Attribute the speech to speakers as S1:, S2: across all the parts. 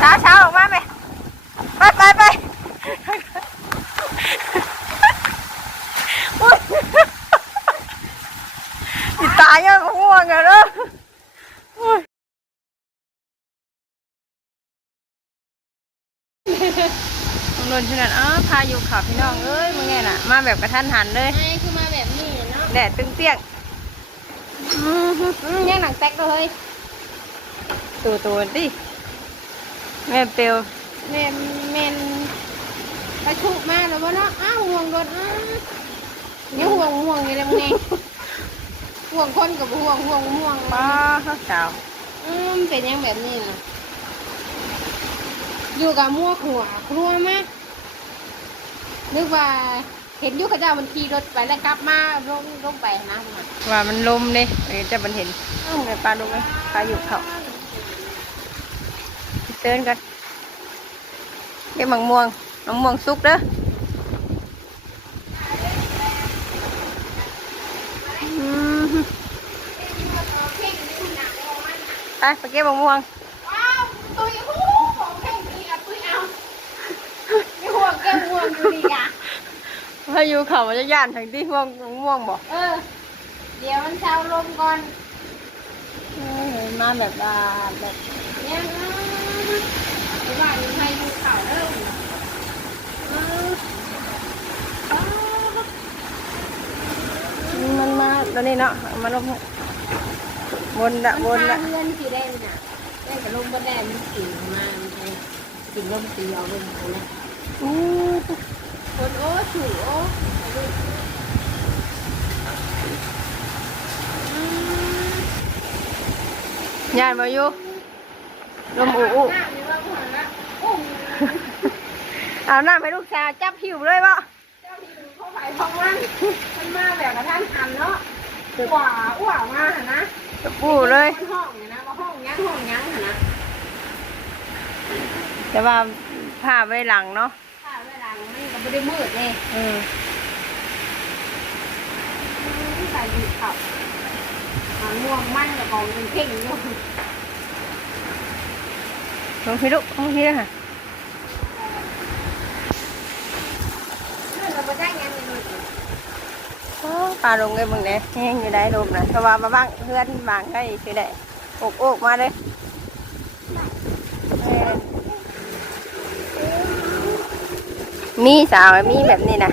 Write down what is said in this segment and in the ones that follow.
S1: เช้าเช้าออกมาไหมไปไปไปอุ๊ยอีตายยังง่วงอะเนอะอุ๊ยมึงโดนขนาดอ้าวพายุขับพี่น้องเอ้ยมึงไงน่ะ มาแบบกระทันหันเลย
S2: ไอ้คือมาแบบนี้เนาะ
S1: แดดตึงเตี้ยงอื้อหือ
S2: อืมยังหนังแตกเลย
S1: ตัวตัวดิ แม่เปียว
S2: แม่แม่นไปชุกมาแล้ววะเนาะอ้าวห่วงรถอ้าวเนี่ยห่วงห่วงอยู่เลยมึงไงห่วงคนกับห่วงห่วงห่วง
S1: ป้าสาว
S2: อืมเป็นยังแบบนี้นะอยู่กับมั่วหัวครัวมากนึกว่าเห็นอยุคเจ้ามันขี่รถไปแล้วกลับมาลงลงไปนะมันน่ะ
S1: ว่ามันลมเลยเออจะมันเห็นเอ้าไงปลาลงไหมปลาอยู่เขา เตือนกันเก็บมะม่วงมะม่วงสุกเด้ออืมไปไปเก็บมะม่วง
S2: ว้าวตุยหูของแข่งดีอะตุยเอาไม่ห่วงแกห่วงอยู่ดีอะ
S1: พายุเขามันจะย่านทางที่ม่วงมะม่วงบอก
S2: เออ เดี๋ยวมันเช้าลมก่อน
S1: มาแบบว่าแบบ
S2: เนี่ย คือว่ามีใครอยู่ข่าวเริ่ม
S1: มันมาตอนนี้เนาะมันลมบนละบ
S2: น
S1: ละ
S2: เพื่อนสีแดงน่ะแดงกับลมบนแดงมันสีมาสีลมสีเอาลมเอาเนี่ย
S1: อู้
S2: คนโอ้ถูโอ้
S1: ยานมาอยู่ ลมอู้อู้
S2: หน้ามีว่าหัวละโอ้โห
S1: เอาหน้าไปลูกชายจับผิวเลยบ่
S2: เจ้าที่ดูเข้าไปท้องมันมันมาแบบกระทันหันเนาะอ้วอ้วมาหนนะ
S1: จะปูเลย
S2: มันห้องเนี่ยนะว่าห้องยั้งห้องยั้งหนนะ
S1: แต่ว่าผ้าไว้หลังเนาะ
S2: ถ้าเวลามันก็ไม่ได้มืดเลย
S1: เออ
S2: ใส่ดีขับมันม่วงมันกับกองเป็นเพ่งอยู่
S1: ลงพี่ลูกลงพี่เลยค่ะ
S2: เพื่อนเราไปได้งานในมือ
S1: โอ้ปลาลงเลยมึงเนี่ยแห้งอยู่ได้ลมนะเพราว่ามาบ้างเพื่อนบางได้คือได้โอกโอกมาเลยมีสาวมีแบบนี้นะ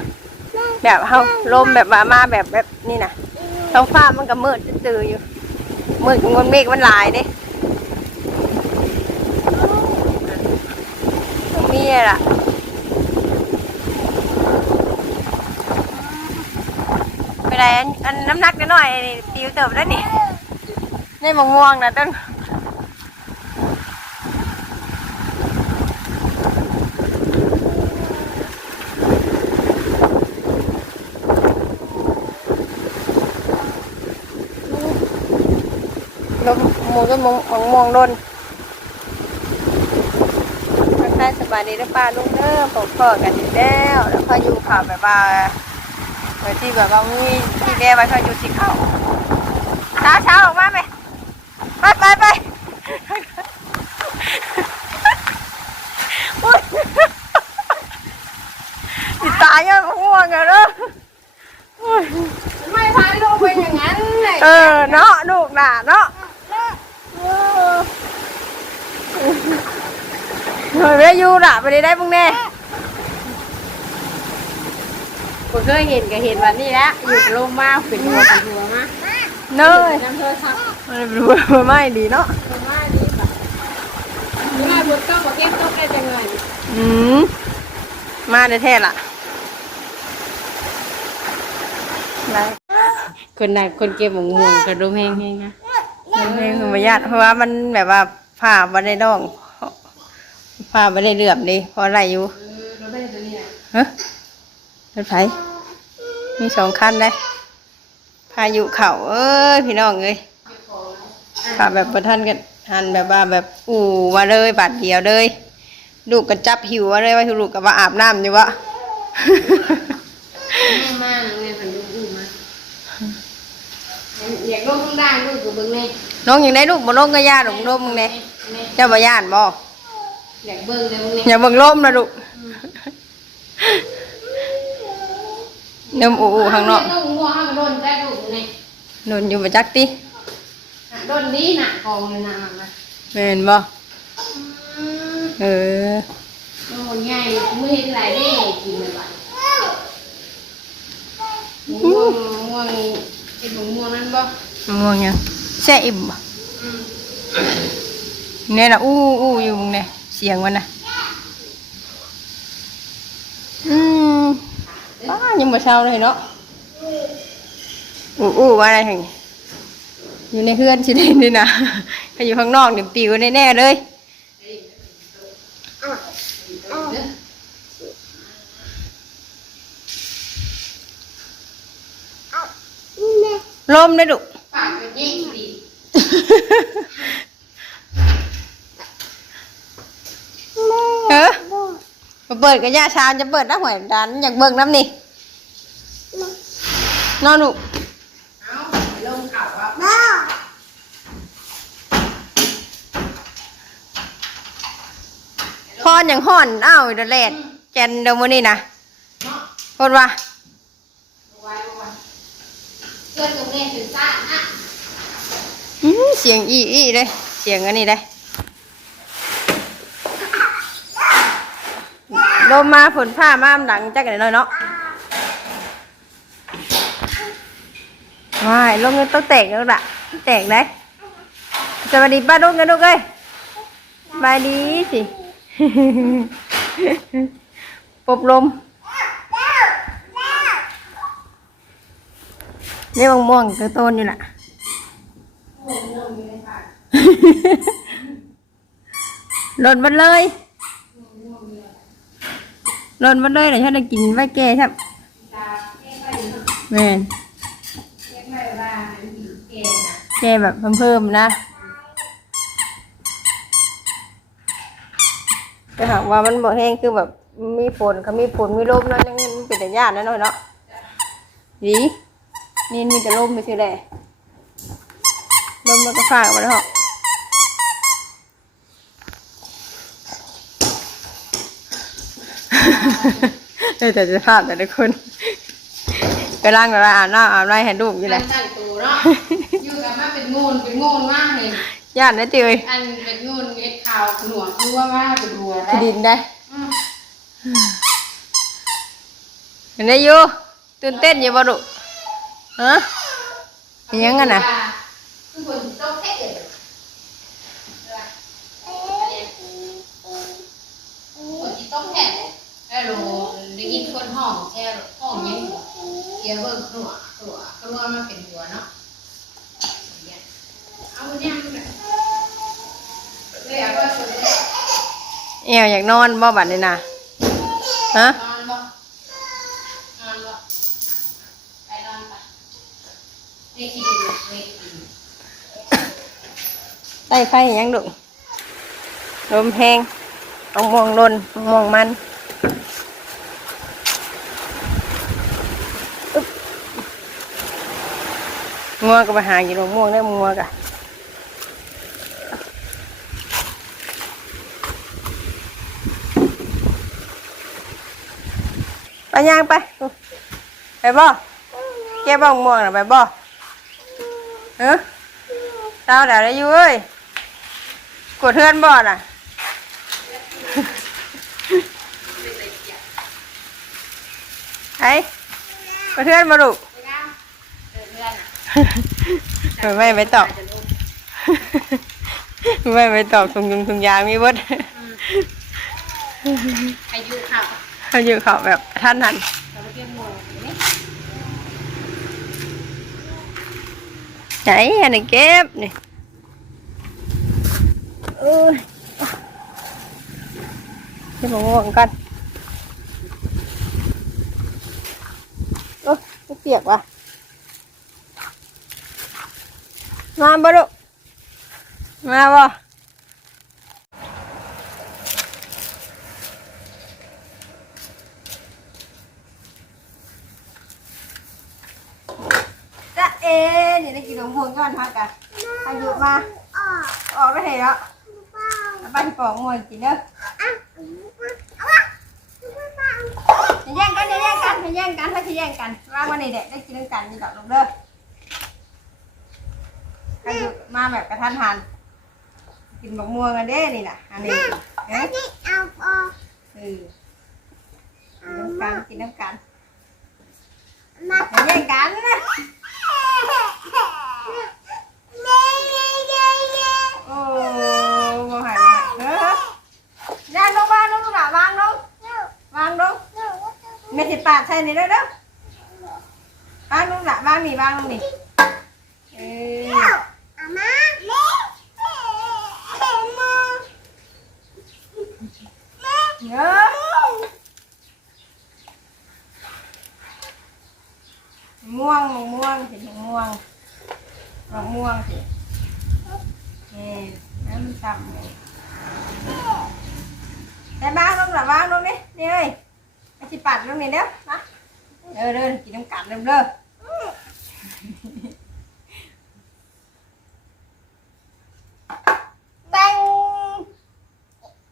S1: แบบเฮาลมแบบว่ามาแบบแบบนี้นะท้องฟ้ามันก็มืดตื่ออยู่มืดกับมันเมฆมันลายเด้ มีอะล่ะไปไหนอันอันน้ำหนักนิดหน่อยนี่ติวเติบแล้วนี่ในมะม่วงนะต้นลมหมูต้นมะมะม่วงโดน ทักทายสบายดีนะป้าลุงเด้อผมพ่อกันอีกแล้วแล้วพออยู่ข่าวแบบว่าเดี๋ยวที่แบบว่ามีที่แม่ไว้เขาอยู่ที่เขาเช้าเช้าออกมาไหมไปไปไปอุ๊ยอีตายยังง่วงอะเนอะอุ๊ย
S2: ไม่พายลูกเป็นอย่างนั้นเลย
S1: เออเนาะลูกหน่ะเนาะเออ เฮ้ยแม่อยูน่ะไปได้ได้พวกแน่
S2: ผมเคยเห็นก็เห็นวันนี้แล้วอยู่โรงมาเป็นหัวเป็นหัวมา
S1: เนย
S2: น้ำโทรศัพท์
S1: มันรู้ว่าไม่ดีเนาะ
S2: เป็นว่าดีป่ะนี่มาบุญต้องบอกเก็บต้องได้จังเลย
S1: อืมมาในแท้ล่ะได้
S2: คนนั้นคนเก็บหมงม่วงกระดุมแห้งแห้งนะ
S1: มันเป็นธรรมญาติเพราะว่ามันแบบว่าผ่าบันไดดอง ผ่าบันไดเหลื่อมดิเพราะอะไรอยู่
S2: เราได้ตัวนี้นะ
S1: ฮะรถไฟมีสองคันเลยพายุเข่าเอ้ยพี่น้องเอ้ยผ่าแบบประทันกันหันแบบว่าแบบอู่มาเลยบาดเดียวเลยลูกก็จับหิวมาเลยว่าลูกก็ว่าอาบน้ำอยู่วะ
S2: แม่มาเงินเป็นลูกอู้มาอยากลงข้างล่างลูกกับเบิ้งเลย
S1: น้องยังได้ลูกบ่ลงก็ย่าลูกลงมึงเนี่ยเจ้าบ่ย่านบ่
S2: เอยากเบิ่งเลยมึง
S1: อ
S2: นี่
S1: ย่าเบิ่งลมนะลูกนมอูๆข้างนอก
S2: ต้องงัวห้างโดนแต่ลูกนี่
S1: นนอยู่ประจักติ
S2: โดนดีหนักกองเลยนะมา
S1: แม่นบ่เออ
S2: โดนใหญ่มือเห็นหลายเด้กินเลยบ้านง่วงง่วงไอ้หนูง่วงนั่นบ่
S1: ง่วงยังแซ่อิ่มบ่
S2: อืม
S1: เนี่ยนะอู้อู้อยู่มึงเนี่ย เสียงมันนะอืมป้ายังบ่เช้าเลยเนาะอู้อู้ว่าอะไรถึงอยู่ในเฮือนสิได้นี่นะถ้าอยู่ข้างนอกเดี๋ยวปิวแน่ๆเลย
S2: เด้อ
S1: ลมเลยดุ
S2: ปากเป็นยิ่งดี
S1: เออ มาเปิดกับย่าชามจะเปิดน้ำหวยดันอยากเบิ่งน้ำนี่นอนดุ
S2: เอาลงเข่าอะ
S1: พอนอย่างห่อนอ้าวเดยวแลดแกนเดมอนี่นะ
S2: เนาะ
S1: พูดว่า
S2: ไว้ไว้เพื่อนตรงนี้ถึงซ่าอะ
S1: เสียงอีอีเลยเสียงอันนี้เลย ลมมาฝนผ้ามาหลังจักหน่อยเนาะว้ายลมเงินต้องแตกแล้วล่ะแตกได้สวัสดีป้าดุกกันดุกเอ้ยบายดีสิปบลมนี่มะม่วงกระต้นอยู่น่ะหล่นมันเลย ล่นมันเลยเดี๋ยวฉันจะกินไว้แก่ครับ
S2: แม่
S1: น
S2: แก่แก่นะ
S1: แก่แบบเพิ่มๆนะแต่หากว่ามันบ่แห้งคือแบบมีฝนเขามีฝนมีลมนั่นยังมันเป็นแต่ยากนะน้อยเนาะดีนี่มีแต่ลมไม่ใช่แหละลมมันก็ฝากมาแล้วเหรอ ได้แต่จะภาพแต่ละคนไปล้างกับอาบน้ำอาบน้ำให้ลูกอยู่เลย
S2: ตั้งตัวเนาะอยู่กับมาเป็นงูนเป็นงูนมากเลย
S1: ญาตินะติเอ้ย
S2: อันเป็นงูนเม็ดขาวหนวดคือว่าว่าเป็นหัวแล้
S1: ที่
S2: ว
S1: ดินได้
S2: อืม
S1: เห็นได้อยู่ตื่นเต้นอยู่บ่ลูกฮะเป็นยังไงน่ะ
S2: คือคนต้องเทะเลยคนที่ต้องแทะ แล้วลงได้ยินคนห้องแช่ห้องยังเกียร์เบิร์หนวดหนวดก็ว่ามันเป็นหัวเนาะเอาเนี่ยเลยเอาไปคนนี้
S1: แอวอยากนอนบ่บัดนี่นะฮะ
S2: นอนบ่นอนบ่ไปนอนไปนี่กินนี่กิน
S1: ใต้ไฟยังลูกลมแพงต้องมองลนต้องมองมันอึ๊บ งัวก็ไปหาอยู่ลงม่วงได้งัวกะไปย่างไป ไปบ่เก็บบ้องม่วงน่ะไปบ่เออเช้าเดี๋ยวได้อยู่เอ้ยกดเทือนบ่น่ะ อ้กดเทือนมาลูก
S2: ไปแล้วเดินเพื่อน
S1: เออไม่ไม่ตอบไม่ไม่ตอบถุงยุงถุงยางมีเบด
S2: อายุค่ะ
S1: เขาอยู่เขาแบบท่านหัน
S2: เราไปเรียนโมนี่
S1: ไหนอันนี้เก็บนี่เอ้ยเก็บมะม่วงกันโอ้ยเปียกว่ะมาบ่ลูกมาบ่จะเอ๋นี่ได้กินนมม่วงก่อนพักกันอายุมาออกได้เหรอแล้วไปที่ปอกม่วงกินเด้อ อย่าแย่งกันอย่าแย่ งกันอย่าแย่งกันถ้าจะแย่งกันวางวันนี้เด็กได้กินด้วยกันนี่ดอกลูกเด้อใครอยู่มาแบบกระทันหันกินมะม่วงกันเด้นี่น่ะอันนี้เอ๊ะ
S3: เอาออก
S1: เออกินน้ำกันกินน้ำกัน
S3: มา
S1: อย่าแย่งกันนะ
S3: เย้เย้เย้เย้
S1: โอ้บ่หายบ่หายเออย่างลงวางลงลูกหล่ะวางลงวางลงไม่สิปาดใช่นี่เด้อเด้อวางลงหล่ะวางนี่วางลงนี่เออ
S3: อามาเล่เล่มา
S1: เยอะม่วงม่วงเห็นม่วงมะม่วงสินี่น้ำมันฉ่ำเลยแต่บ้างลงหล่ะวางลงนี่นี่เอ้ย ไอ้ที่ปัดลงนี่เด้อมาเด้อเด้อกินน้ำกัดเริ่มเด้อแตง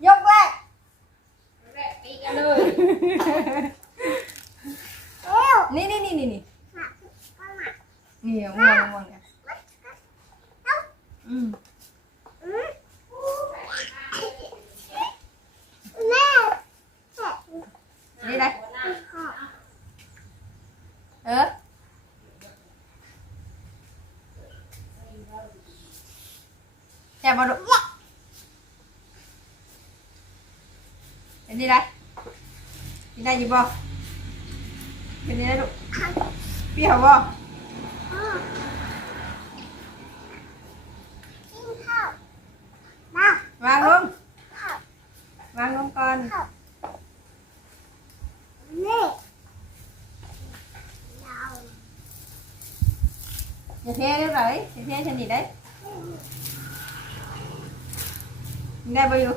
S1: ยกแรก
S2: แรกตีกันเลย
S3: เอ้ว
S1: นี่นี่นี่นี่นี่
S3: มาก็มา
S1: นี่เอาม่วงม่วงเนี่ยอืม
S3: อืมแม่
S1: นี่ได้เออ แช่บอลลูกเป็นนี่ได้กินได้อยี่บ่เป็นนี่ได้ลูกเป ได้กินได้บ่อยู่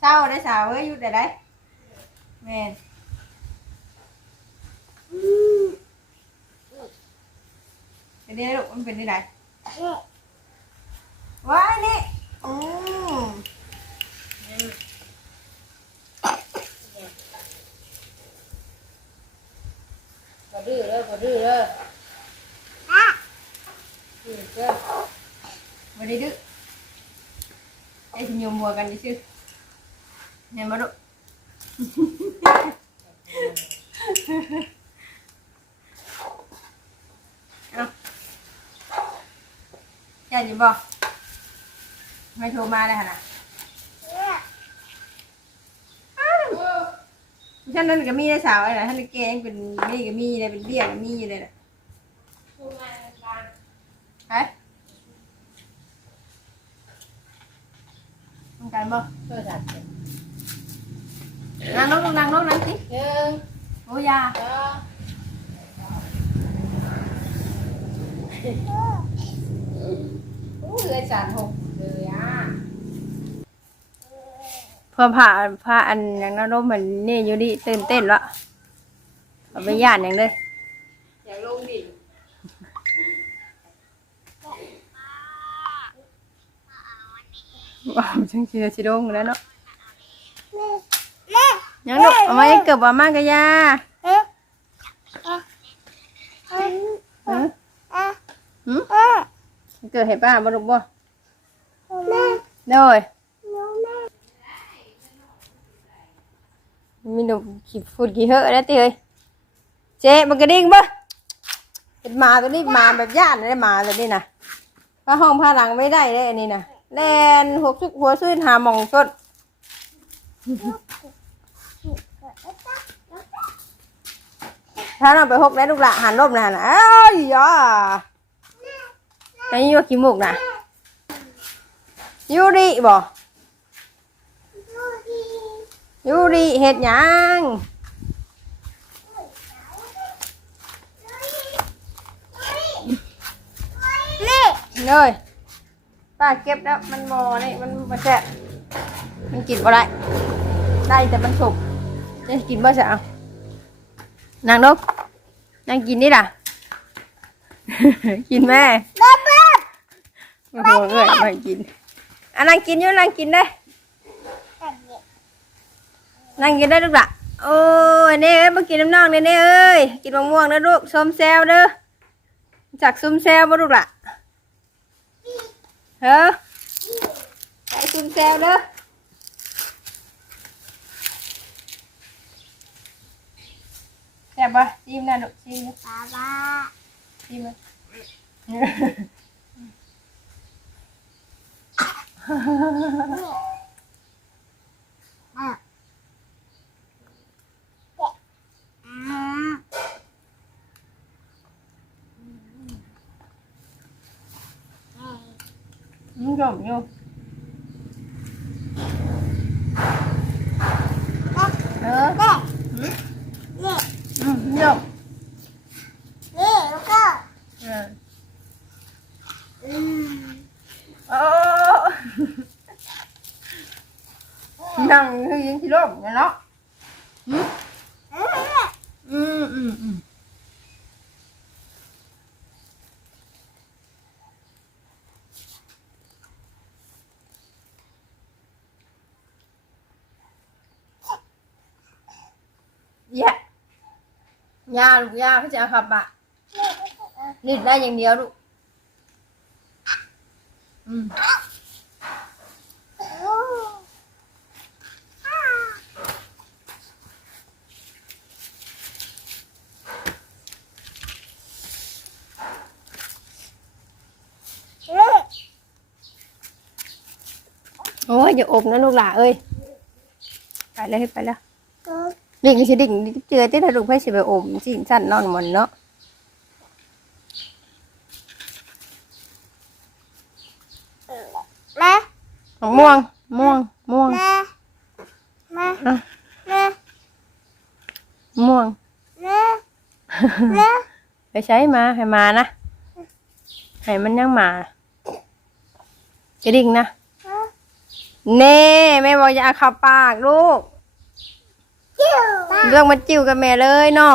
S1: เศร้าได้สาวเอ้ยอยู่ได้ได้แม่น
S3: อืม
S1: เป็นนี่ได้ลูกมันเป็นนี่ได้
S3: นี่
S1: ว้ายนี่อืม
S2: บ่ดื้อเลยบ่ดื้อเลย
S3: อะ
S2: ดื้อเกิน
S1: มาได้ดื้อไอ้ที่ยมมัวกันดิชื่อเห็นมาลูก เอาอยากจะบอกไม่โทรมาเลยฮะนะ
S3: เนี่ย
S1: ฉันนั่นก็มีได้สาวไอ้น่ะท่านแกงเป็นนี่ก็มีเลยเป็นเบี้ยก็มีอยู่เลยน่ะ
S2: พูดมาบ้าน
S1: ไปต้องการบ่
S2: เพื่อสัตว์
S1: นางลงนางลงนั่งสิ
S2: หนึ่ง
S1: โอ้ยา
S2: สองอู้เลยสารหกเลยอะ
S1: เพื่อผ่าผ่าอันอย่างนั้นร่มมันนี่อยู่ดิตื่นเต้นละเอาไปย่านอย่างเลย
S2: อยากลงดิ
S1: ว้าวจังชีชิโดงแล้วเนาะ
S3: นี่
S1: ยังลูกเอามาให้เกือบว่ามากกะยา
S3: เอ๊ะเอ๊ะเอ๊ะ
S1: เออ
S3: เอ๊ะ
S1: หืม
S3: เอ๊ะ
S1: เกิดให้ป้าบ่ลูกบ่
S3: แม่
S1: โดย
S3: หนูแม่
S1: มีหนูขี้ฝุ่นขี้เหอะแล้ติเอ้ยเจ๊มันกระดิ่งบ่เป็นหมาตัวนี้หมาแบบย่านได้หมาตัวนี้นะผ้าห้องผ้าหลังไม่ได้เลยอันนี้นะแลนหกสุกหัวซุยหามองชดถ้าเราไปหกได้ลูกละหันลบนะนะเอ้ยย่าไอ้นี่ว่าขี้มุกนะยูริบ่ ยูริเฮ็ดหยัง
S3: นี่
S1: เลยป้าเก็บแล้วมันบอนี่มันมาแซ่บมันกินบ่ได้ได้แต่มันสุกจะกินบ่จะเอานางนกนางกินนี่ล่ะ กินแม่
S3: เบ๊ะเบ๊ะ
S1: โอ้โหเอ้ยไม่กินอะนางกินอยู่นางกินได้
S3: แบบ นี้
S1: อนั่งกินได้ลูกละโอ้ยเน่เอ้ยมากินน้ำน่องเน่เน่เอ้ยกินมะม่วงนะลูกส้มแซวเด้อจากซุ้มแซวบ่ลูกละเฮ้อไปซุ้มแซวเด้อแซ่บปะชิมนะลูกชิมนะ
S3: ป้าป้า
S1: ชิมนะ
S3: อะอ่า
S1: อืมจมอยู่เออ
S3: เด็ก
S1: อืม
S3: เด็ก
S1: อืมจม
S3: เด็กแล้ว ก็
S1: เออ
S3: อืม
S1: โอ้นั่งคือยิงที่ร่มเนี่ยเนาะ
S3: เอ๊ะ
S1: อืมอืมอืมแย่ ยาลูกยาเขาจะเอาขับอะนิดได้อย่างเดียวลูกอืม
S3: โอ้อ่าเอ๊ะ
S1: โอ้ยอย่าอบนะลูกหล่าเอ้ย ไปเลยไปแล้ว ดิ่งสิดิ่งเจือที่ถ้าลูกไพ่สิไปอมสิสั้นนอนหมอนเนาะ
S3: แม่
S1: มะม่วง ม่วง ม่วง
S3: แม่แม่
S1: อะ
S3: แม่
S1: ม่วง
S3: แม่แม่
S1: ไปใช้มาให้มานะให้มันยังมากระดิ่งนะเน่แม่บอกอย่าเอาเขับปากลูก
S3: จิ้วมา
S1: เรื่องมันจิ้วกับแม่เลยเนาะ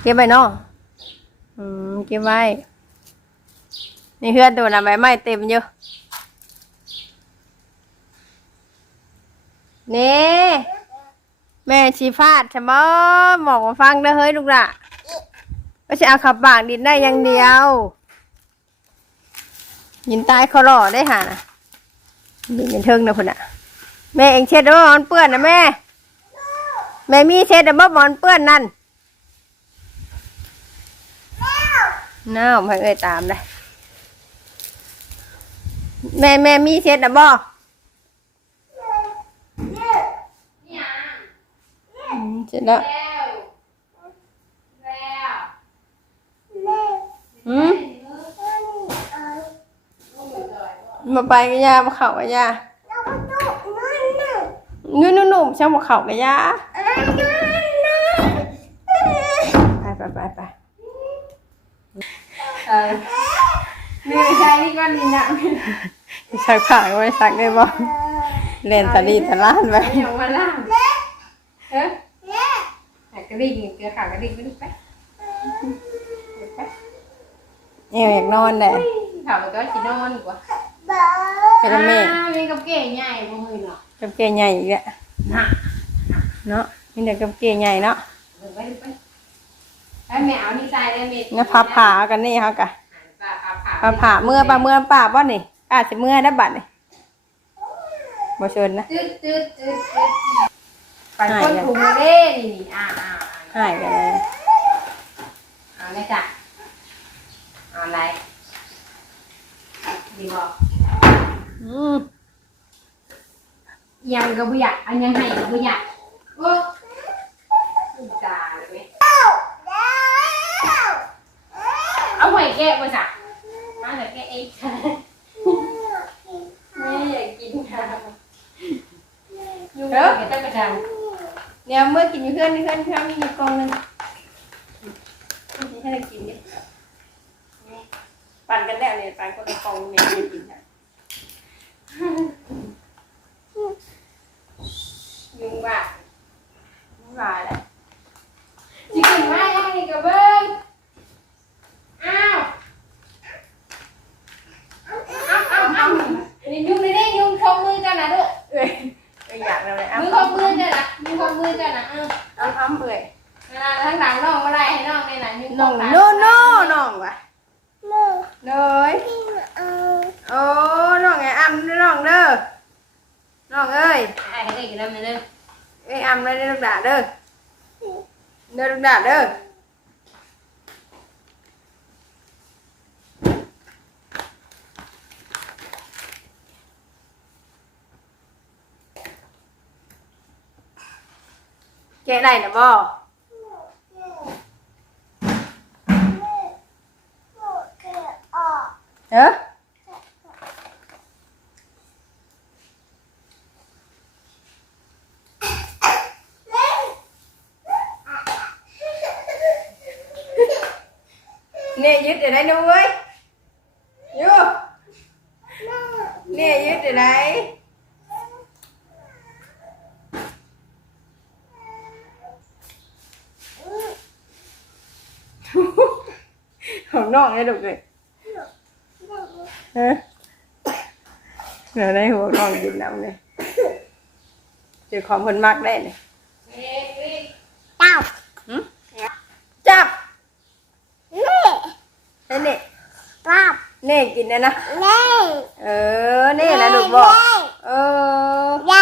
S3: เก็
S1: บไว้เนาะอืมเก็บไว้ นี่เพื่อนตัวน่ะใบไม้เต็มอยู่เน่แม่ชีฟาดใช่ไหมบอกมาฟังเด้เฮ้ยลูกละก็จะเอาขับปากดินได้อย่างเดียว ยินตายเขาหล่อได้หานะ ยินยันเทิงนะคุณอะแม่เองเช็ดว่ามันเปื้อนนะแม่ แม่มีเช็ดแต่บ่บอนเปื้อนนั่นน้าวให้เอ้ยตามเลยแม่แม่มีเช็ดแต่บ่อืมเสร็จแล้ว
S2: แล้วแล้ว
S3: แม่
S1: อืม มาไปกันยามาเข่ากันยา
S3: เราก็ต้องนั่นน่ะ
S1: นุ่นนุ่มๆช่างมาเข่ากันยา
S3: เอ้ยนั่นน่ะ
S1: ไปไปไปไปเออนี่ใช่นี่ก็นี่นะสักผ่าไว้สักได้บ่เล่นตะลีตะล้านไป
S2: เดี๋ยวมาล่างเฮ้ย
S3: แม่
S2: แต่กระดิ่งเกลือขาวกระดิ่งไม่ดูไป
S1: เอวอยากนอนแหละ
S2: ขาวก็จะนอนดีกว่า
S3: บ้า
S1: ไปทำแม่
S2: อ่ามีกับเก๋ใหญ่บ่มือเนาะ
S1: กับเกยใหญ่อีกแล้ว
S2: นะ
S1: เนาะมีแต่กับเกยใหญ่เนาะ
S2: ดูไปดูไปไอ้แม่เอานี่ใส่ได้แม่
S1: งั้นพับผ่าเอากันนี่เขากะ
S2: ผ่าผ่าผ่า
S1: พับผ่าเมื่อปลาเมื่อป่าบ่นี่อาจจะเมื่อได้บัดนี่บ่เชิญนะ
S2: จืดจืดจืดจืดปั่นคนถุงเล่นี่นี่อ่าอ่า
S1: หายกันเลย
S2: เอาเลยจ้ะเอาอะไรดีบอก
S1: อืม
S2: ยังก็บ่อยากอันยังให้ก็บ่อยากโอ้จ้าเลยไหม
S3: แล้ว
S2: เอาหอยแกะมาจ้ะมาแต่แกะเองค่ะแม่อยากกินค่ะยุ่งกับเจ้ากระดัง
S1: เนี่ยเมื่อกินอยู่เพื่อนเพื่อนเพื่อนมีกองหนึงให้ได้กินดิปั่นกันแล้วเนี่ยปั่นคนละกองเนี่ยกินค่ะ ยุงว่ะยุงว่ะแหละ
S2: จิกิมายังนี่กระเบิ้งอ้าวอ้าวอ้าวอ้าวนี่ยุ่ง
S1: น้องเอ้ย
S2: ไอ้ให้ได้กินน้ำเด้อ
S1: เอ้ยอำเลยเด้อลูกดาเด้อเด้อลูกดาเด้อแกะได้นะบ่เออเนี่ยยึดเดี๋ยวได้หนูเว้ยยูเนี่ยยึดเดี๋ยวได้ของ น้องเลยลูกเลยเออเดี๋ยวได้หัวน้องกินน้ำเลยเจอของคนมากได้เลย
S3: จับ
S1: หึจับ
S3: นี่
S1: เอ้ยนี่
S3: จับ
S1: เน่กินนะนะ
S3: นี่
S1: เออเน่นะลูกบอกเออ
S3: ใหญ่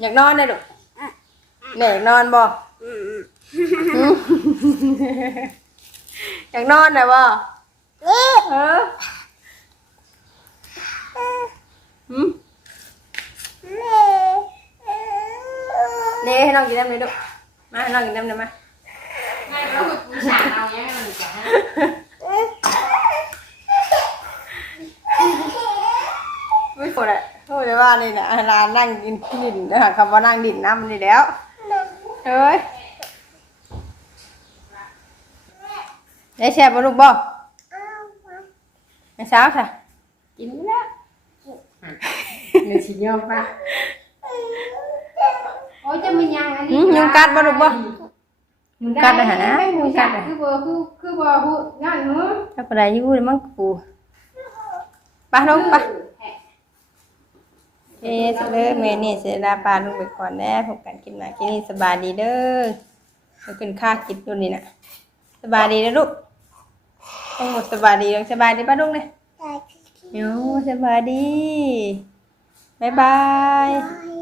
S1: อยากนอนนะลูกเน่อยากนอนบ่
S3: อืม
S1: หึ อยากนอนนะบ่เออหึ
S3: นี่
S1: เน่ให้น้องกินน้ำเลยลูกมาให้น้องกินน้ำหน่อยมา
S2: ง่ายเราะว่ากูสาเอาเนี้ยมันจะ
S1: ไม่ปวดอะโอ้ยว่านี่นะร้านนั่งกินดินนะคะคำว่านั่งดินน้ำนี่แล้วเฮ้ย ได้แช่บบ่ลูกบ่ไม่เช้าค่ะ
S2: กินแล้วเดี๋ยวชิยอมป่ะโอ้ยจะมันยังอัน
S1: หื
S2: นี้
S1: มยุงกัดบ่ลูกบ่
S2: มึง
S1: กัดไปหา
S2: ไม่มึง
S1: กั
S2: กั
S1: ด
S2: ด
S1: ไป
S2: คือบ่คือคือบ่ฮู้งานหือ
S1: ถ้าปลาอยู่แล้วมันกูไปลงไปเอ๊ะเสร็จเลยเมนี่เสร็จแล้วปลาลงไปก่อนแน่พบกันกินหนากินนี่สบายดีเด้อไปกินข้าวกินอยู่นี่น่ะ สบายดีนะลูกต้องหมดสบายดีต้องสบายดีป้าลุงเนี่ย
S3: ใหญ่
S1: โอ้สบายดีบายบาย
S3: ใหญ่